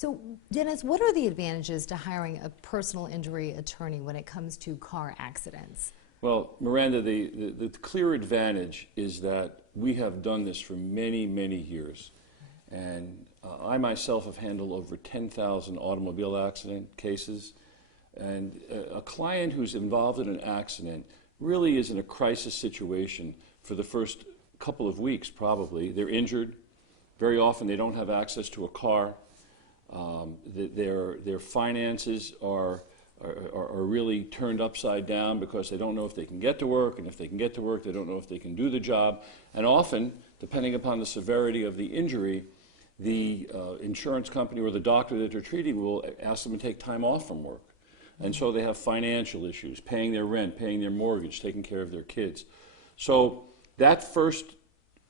So, Dennis, what are the advantages to hiring a personal injury attorney when it comes to car accidents? Well, Miranda, the clear advantage is that we have done this for many, many years. And I myself have handled over 10,000 automobile accident cases. And a client who's involved in an accident really is in a crisis situation for the first couple of weeks, probably. They're injured. Very often they don't have access to a car. Their finances are really turned upside down because they don't know if they can get to work, and if they can get to work, they don't know if they can do the job. And often, depending upon the severity of the injury, the insurance company or the doctor that they're treating will ask them to take time off from work. And so they have financial issues, paying their rent, paying their mortgage, taking care of their kids. So that first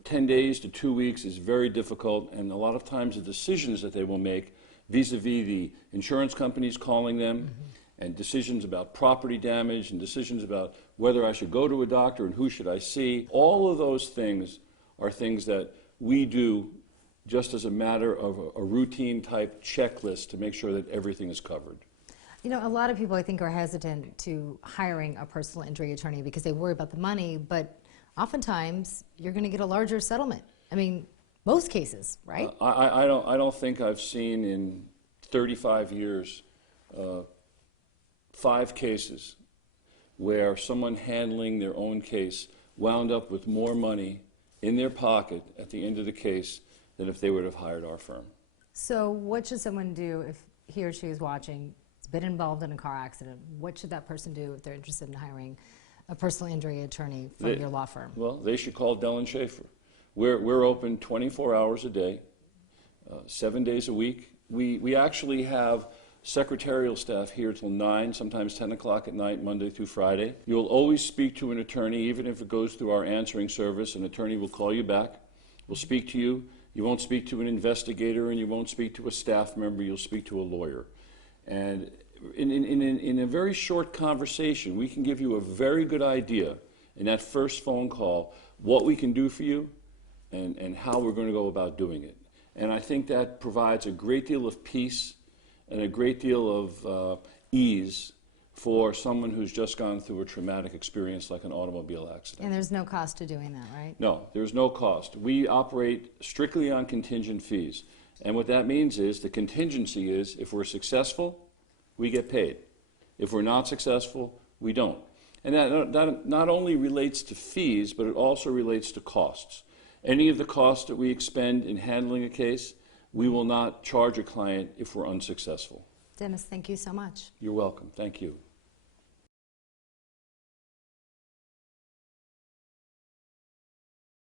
10 days to 2 weeks is very difficult, and a lot of times the decisions that they will make vis-a-vis the insurance companies calling them, and decisions about property damage, and decisions about whether I should go to a doctor and who should I see. All of those things are things that we do just as a matter of a routine type checklist to make sure that everything is covered. You know, a lot of people, I think, are hesitant to hiring a personal injury attorney because they worry about the money, but oftentimes you're going to get a larger settlement. I mean, most cases, right? I don't think I've seen in 35 years 5 cases where someone handling their own case wound up with more money in their pocket at the end of the case than if they would have hired our firm. So what should someone do if he or she is watching, has been involved in a car accident? What should that person do if they're interested in hiring a personal injury attorney from your law firm? Well, they should call Dell & Schaefer. We're open 24 hours a day, 7 days a week. We actually have secretarial staff here till 9, sometimes 10 o'clock at night, Monday through Friday. You'll always speak to an attorney, even if it goes through our answering service. An attorney will call you back, will speak to you. You won't speak to an investigator, and you won't speak to a staff member. You'll speak to a lawyer. And in a very short conversation, we can give you a very good idea in that first phone call what we can do for you and how we're going to go about doing it. And I think that provides a great deal of peace and a great deal of ease for someone who's just gone through a traumatic experience like an automobile accident. And there's no cost to doing that, right? No, there's no cost. We operate strictly on contingent fees. And what that means is the contingency is if we're successful, we get paid. If we're not successful, we don't. And that not only relates to fees, but it also relates to costs. Any of the costs that we expend in handling a case, we will not charge a client if we're unsuccessful. Dennis, thank you so much. You're welcome. Thank you.